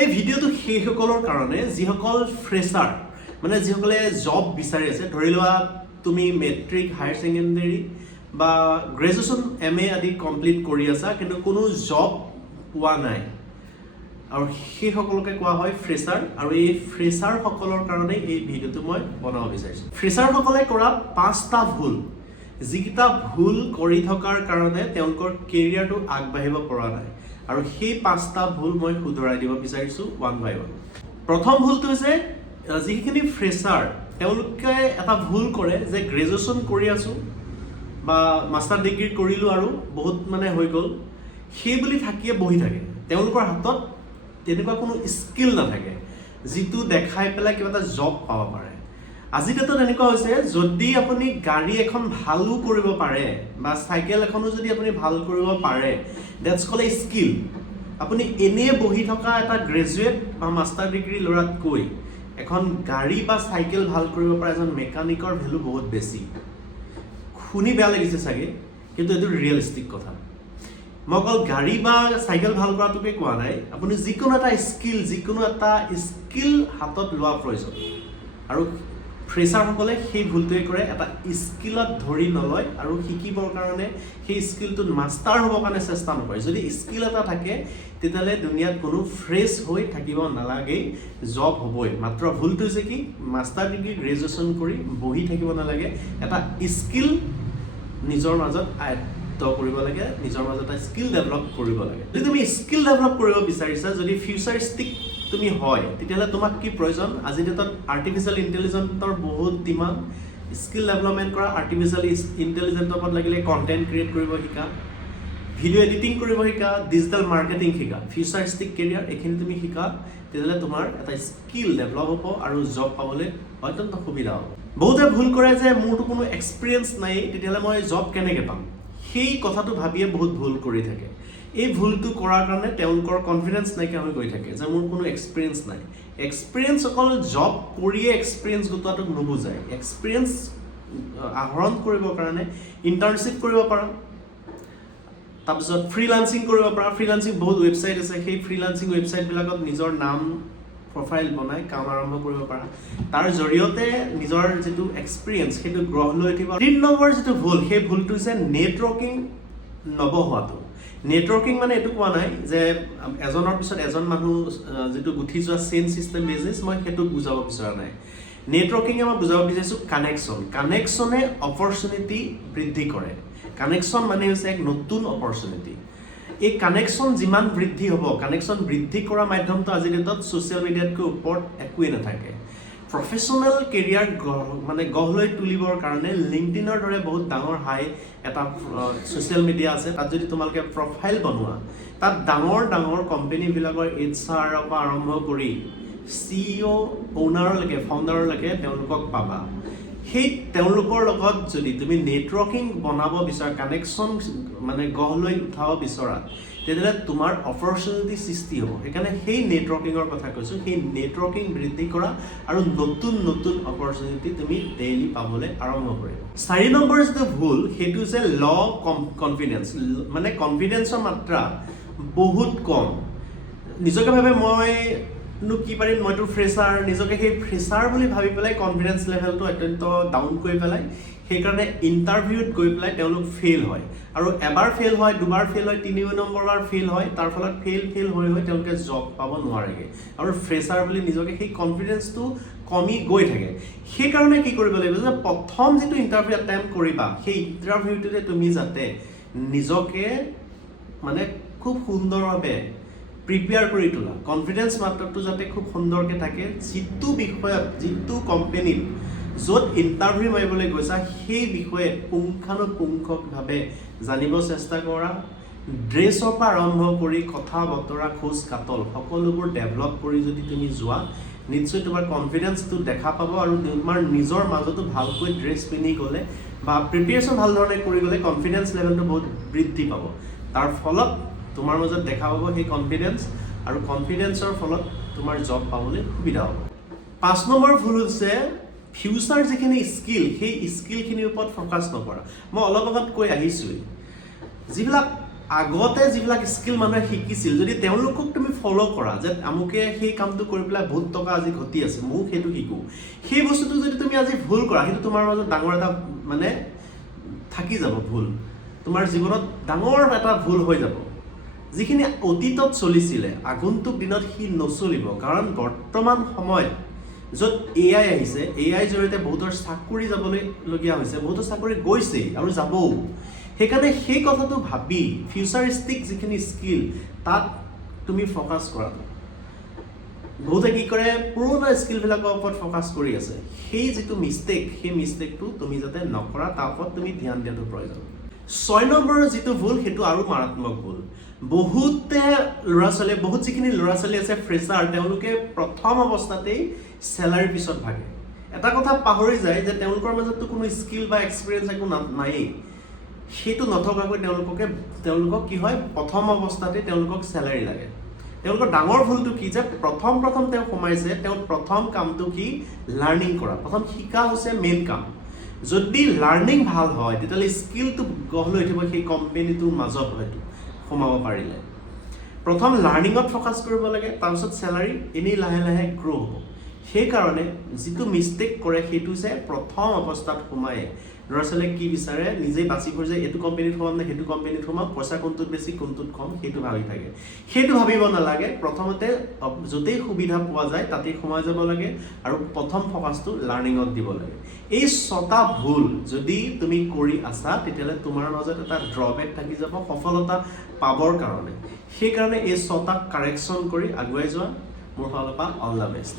এই ভিডিঅ'টো সেইসকলৰ কাৰণে যিসকল ফ্ৰেছাৰ মানে যিসকলে জব বিচাৰি আছে ধৰি লোৱা তুমি মেট্ৰিক হায়াৰ ছেকেণ্ডেৰী বা গ্ৰেজুৱেশ্যন MA আদি কমপ্লিট কৰি আছা কিন্তু কোনো জব পোৱা নাই আৰু সেইসকলকে কোৱা হয় ফ্ৰেছাৰ আৰু এই ফ্ৰেছাৰসকলৰ কাৰণে এই ভিডিঅ'টো মই বনাব বিচাৰিছোঁ। ফ্ৰেছাৰসকলে কৰা 5টা ভুল যিকেইটা ভুল কৰি থকাৰ কাৰণে তেওঁলোকৰ কেৰিয়াৰটো আগবাঢ়িব পৰা নাই আৰু সেই 5টা ভুল মই শুধৰাই দিব বিচাৰিছোঁ ওৱান বাই ওৱান। প্ৰথম ভুলটো হৈছে যিখিনি ফ্ৰেছাৰ তেওঁলোকে এটা ভুল কৰে যে গ্ৰেজুৱেশ্যন কৰি আছোঁ বা মাষ্টাৰ ডিগ্ৰী কৰিলোঁ আৰু বহুত মানে হৈ গ'ল সেই বুলি থাকিয়ে বহি থাকে। তেওঁলোকৰ হাতত তেনেকুৱা কোনো স্কিল নাথাকে যিটো দেখাই পেলাই কিবা এটা জব পাব পাৰে। আজি ডেটত এনেকুৱা হৈছে যদি আপুনি গাড়ী এখন ভালো কৰিব পাৰে বা চাইকেল এখনো যদি আপুনি ভাল কৰিব পাৰে ডেটছ কল এ স্কিল। আপুনি এনেই বহি থকা এটা গ্ৰেজুৱেট বা মাষ্টাৰ ডিগ্ৰী ল'ৰাতকৈ এখন গাড়ী বা চাইকেল ভাল কৰিব পৰা এজন মেকানিকৰ ভেলু বহুত বেছি। শুনি বেয়া লাগিছে চাগে কিন্তু এইটো ৰিয়েলিষ্টিক কথা। মই অকল গাড়ী বা চাইকেল ভাল কৰাটোকে কোৱা নাই, আপুনি যিকোনো এটা স্কিল হাতত লোৱা প্ৰয়োজন আৰু ফ্ৰেছাৰসকলে সেই ভুলটোৱে কৰে এটা স্কিলত ধৰি নলয় আৰু শিকিবৰ কাৰণে সেই স্কিলটোত মাষ্টাৰ হ'বৰ কাৰণে চেষ্টা নকৰে। যদি স্কিল এটা থাকে তেতিয়াহ'লে দুনিয়াত কোনো ফ্ৰেছ হৈ থাকিব নালাগেই, জব হ'বই। মাত্ৰ ভুলটো হৈছে কি মাষ্টাৰ ডিগ্ৰী গ্ৰেজুৱেশ্যন কৰি বহি থাকিব নালাগে, এটা স্কিল নিজৰ মাজত আয়ত্ব কৰিব লাগে, নিজৰ মাজত এটা স্কিল ডেভেলপ কৰিব লাগে। যদি তুমি স্কিল ডেভেলপ কৰিব বিচাৰিছা, যদি ফিউচাৰিষ্টিক তুমি হয় তেতিয়াহ'লে তোমাক কি প্ৰয়োজন? আজি ডেটত আৰ্টিফিচিয়েল ইণ্টেলিজেন্সৰ বহুত ডিমাণ্ড। স্কিল ডেভেলপমেণ্ট কৰা, আৰ্টিফিচিয়েল ইণ্টেলিজেন্সৰ ওপৰত লাগিলে কণ্টেণ্ট ক্ৰিয়েট কৰিব শিকা, ভিডিঅ' এডিটিং কৰিব শিকা, ডিজিটেল মাৰ্কেটিং শিকা, ফিউচাৰিষ্টিক কেৰিয়াৰ এইখিনি তুমি শিকা, তেতিয়াহ'লে তোমাৰ এটা স্কিল ডেভেলপ হ'ব আৰু জব পাবলৈ অত্যন্ত সুবিধা হ'ব। বহুতে ভুল কৰে যে মোৰতো কোনো এক্সপিৰিয়েঞ্চ নাই তেতিয়াহ'লে মই জব কেনেকৈ পাম, সেই কথাটো ভাবিয়ে বহুত ভুল কৰি থাকে। এই ভুলটো কৰাৰ কাৰণে তেওঁলোকৰ কনফিডেঞ্চ নাইকিয়া হৈ গৈ থাকে যে মোৰ কোনো এক্সপিৰিয়েঞ্চ নাই। এক্সপিৰিয়েঞ্চ অকল জব কৰিয়ে এক্সপিৰিয়েঞ্চ গোটোৱাটোক নুবুজায়। এক্সপিৰিয়েঞ্চ আহৰণ কৰিবৰ কাৰণে ইণ্টাৰ্ণশ্বিপ কৰিব পাৰা, তাৰপিছত ফ্ৰীলান্সিং কৰিব পাৰা। ফ্ৰীলান্সিং বহুত ৱেবছাইট আছে, সেই ফ্ৰীলান্সিং ৱেবছাইটবিলাকত নিজৰ নাম প্ৰফাইল বনাই কাম আৰম্ভ কৰিব পাৰা। তাৰ জৰিয়তে নিজৰ যিটো এক্সপিৰিয়েঞ্চ সেইটো গঢ় লৈ উঠিব। 3 নম্বৰ যিটো ভুল সেই ভুলটো হৈছে নেটৱৰ্কিং নবহোৱাটো। নেটৱৰ্কিং মানে এইটো কোৱা নাই যে এজনৰ পিছত এজন মানুহ যিটো গুঠি যোৱা চেইন ছিষ্টেম বিজনেছ, মই সেইটো বুজাব বিচৰা নাই। নেটৱৰ্কিঙে মই বুজাব বিচাৰিছোঁ কানেকশ্যন। কানেকশ্যনে অপৰচুনিটি বৃদ্ধি কৰে। কানেকশ্যন মানে হৈছে এক নতুন অপৰচুনিটি। এই কানেকশ্যন যিমান বৃদ্ধি হ'ব, কানেকশ্যন বৃদ্ধি কৰা মাধ্যমটো আজিৰ ডেটত ছ'চিয়েল মিডিয়াতকৈ ওপৰত একোৱেই নাথাকে। প্ৰফেশ্যনেল কেৰিয়াৰ মানে গঢ় লৈ তুলিবৰ কাৰণে লিংকডিনৰ দৰে বহুত ডাঙৰ এটা ছ'চিয়েল মিডিয়া আছে। তাত যদি তোমালোকে প্ৰফাইল বনোৱা, তাত ডাঙৰ ডাঙৰ কোম্পানীবিলাকৰ HR পৰা আৰম্ভ কৰি CEO অ'নাৰলৈকে ফাউণ্ডাৰলৈকে তেওঁলোকক পাবা। সেই তেওঁলোকৰ লগত যদি তুমি নেটৱৰ্কিং বনাব বিচৰা, কানেকশ্যন মানে গঢ় লৈ উঠাব বিচৰা, তেতিয়াহ'লে তোমাৰ অপৰচুনিটি সৃষ্টি হ'ব। সেইকাৰণে সেই নেটৱৰ্কিঙৰ কথা কৈছোঁ। সেই নেটৱৰ্কিং বৃদ্ধি কৰা আৰু নতুন নতুন অপৰচুনিটি তুমি ডেইলি পাবলৈ আৰম্ভ কৰিবা। 4 নম্বৰ যিটো ভুল সেইটো হৈছে কনফিডেঞ্চ। মানে কনফিডেঞ্চৰ মাত্ৰা বহুত কম। নিজকে ভাবে মইনো কি পাৰিম, মইতো ফ্ৰেছাৰ, নিজকে সেই ফ্ৰেছাৰ বুলি ভাবি পেলাই কনফিডেঞ্চ লেভেলটো অত্যন্ত ডাউন কৰি পেলাই সেইকাৰণে ইণ্টাৰভিউত গৈ পেলাই তেওঁলোক ফেইল হয় আৰু এবাৰ ফেইল হয়, দুবাৰ ফেইল হয়, 3 নম্বৰবাৰ ফেইল হয়। তাৰ ফলত ফেইল হৈ তেওঁলোকে জব পাব নোৱাৰেগৈ আৰু ফ্ৰেছাৰ বুলি নিজকে সেই কনফিডেঞ্চটো কমি গৈ থাকে। সেইকাৰণে কি কৰিব লাগিব যে প্ৰথম যিটো ইণ্টাৰভিউ এটেম্প কৰিবা সেই ইণ্টাৰভিউটোতে তুমি যাতে নিজকে মানে খুব সুন্দৰভাৱে প্ৰিপেয়াৰ কৰি তোলা। কনফিডেঞ্চ মাত্ৰাটো যাতে খুব সুন্দৰকৈ থাকে। যিটো বিষয়ত, যিটো কোম্পানীত য'ত ইণ্টাৰভিউ মাৰিবলৈ গৈছা সেই বিষয়ে পুংখানুপুংখভাৱে জানিব চেষ্টা কৰা। ড্ৰেছৰ পৰা আৰম্ভ কৰি কথা বতৰা, খোজ কাটল সকলোবোৰ ডেভেলপ কৰি যদি তুমি যোৱা, নিশ্চয় তোমাৰ কনফিডেঞ্চটো দেখা পাব আৰু তোমাৰ নিজৰ মাজতো ভালকৈ ড্ৰেছ পিন্ধি গ'লে বা প্ৰিপেৰেশ্যন ভাল ধৰণে কৰি গ'লে কনফিডেঞ্চ লেভেলটো বহুত বৃদ্ধি পাব। তাৰ ফলত তোমাৰ মাজত দেখা পাব সেই কনফিডেঞ্চ আৰু কনফিডেঞ্চৰ ফলত তোমাৰ জব পাবলৈ সুবিধা হ'ব। 5 নম্বৰ ভুল হৈছে ফিউচাৰ যিখিনি স্কিল সেই স্কিলখিনিৰ ওপৰত ফ'কাছ নকৰা। মই অলপ আগত কৈ আহিছোঁৱেই যিবিলাক আগতে যিবিলাক স্কিল মানুহে শিকিছিল যদি তেওঁলোকক তুমি ফ'ল' কৰা যে আমুকে সেই কামটো কৰি পেলাই বহুত টকা আজি ঘটি আছে মোক সেইটো শিকোঁ, সেই বস্তুটো যদি তুমি আজি ভুল কৰা সেইটো তোমাৰ মাজত ডাঙৰ এটা মানে থাকি যাব ভুল, তোমাৰ জীৱনত ডাঙৰ এটা ভুল হৈ যাব। যিখিনি অতীতত চলিছিলে আগন্তুক দিনত সি নচলিব, কাৰণ বৰ্তমান সময়ত য'ত AI আহিছে, AI জৰিয়তে বহুতৰ চাকৰি যাবলগীয়া হৈছে, বহুতৰ চাকৰি গৈছেই আৰু যাবও। সেইকাৰণে সেই কথাটো ভাবি ফিউচাৰিষ্টিক যিখিনি স্কিল তাত তুমি ফ'কাছ কৰা। বহুতে কি কৰে পুৰণা স্কিলবিলাকৰ ওপৰত ফ'কাছ কৰি আছে, সেই যিটো মিষ্টেক সেই মিষ্টেকটো তুমি যাতে নকৰা তাৰ ওপৰত তুমি ধ্যান দিয়াটো প্ৰয়োজন। 6 নম্বৰৰ যিটো ভুল সেইটো আৰু মাৰাত্মক ভুল। বহুতে বহুত যিখিনি ল'ৰা ছোৱালী আছে ফ্ৰেছাৰ, তেওঁলোকে প্ৰথম অৱস্থাতেই চেলাৰীৰ পিছত ভাগে। এটা কথা পাহৰি যায় যে তেওঁলোকৰ মাজততো কোনো স্কিল বা এক্সপিৰিয়েঞ্চ একো নায়েই, সেইটো নথকাকৈ তেওঁলোকক কি হয় প্ৰথম অৱস্থাতে তেওঁলোকক চেলাৰী লাগে। তেওঁলোকৰ ডাঙৰ ভুলটো কি যে প্ৰথম তেওঁ সোমাইছে, তেওঁৰ প্ৰথম কামটো কি লাৰ্ণিং কৰা, প্ৰথম শিকা হৈছে মেইন কাম। যদি লাৰ্ণিং ভাল হয় তেতিয়াহ'লে স্কিলটো গঢ় লৈ উঠিব সেই কোম্পেনীটোৰ মাজত হয়তো সোমাব পাৰিলে। প্ৰথম লাৰ্ণিঙত ফ'কাছ কৰিব লাগে, তাৰপিছত চেলাৰী এনেই লাহে লাহে গ্ৰ' হ'ব। সেইকাৰণে যিটো মিষ্টেক কৰে সেইটো হৈছে প্ৰথম অৱস্থাত সোমাই ল'ৰা ছোৱালীয়ে কি বিচাৰে নিজেই বাছি ফুৰে যে এইটো কোম্পেনীত সোমাম নে সেইটো কোম্পেনীত সোমাম, পইচা কোনটোত বেছি কোনটোত কম সেইটো ভাবি থাকে। সেইটো ভাবিব নালাগে, প্ৰথমতে য'তেই সুবিধা পোৱা যায় তাতেই সোমাই যাব লাগে আৰু প্ৰথম ফ'কাছটো লাৰ্ণিঙত দিব লাগে। এই 6টা ভুল যদি তুমি কৰি আছা তেতিয়াহ'লে তোমাৰ মাজত এটা ড্ৰবেক থাকি যাব সফলতা পাবৰ কাৰণে। সেইকাৰণে এই 6টাক কাৰেকশ্যন কৰি আগুৱাই যোৱা। মোৰ ফালৰ পৰা অল দ্য বেষ্ট।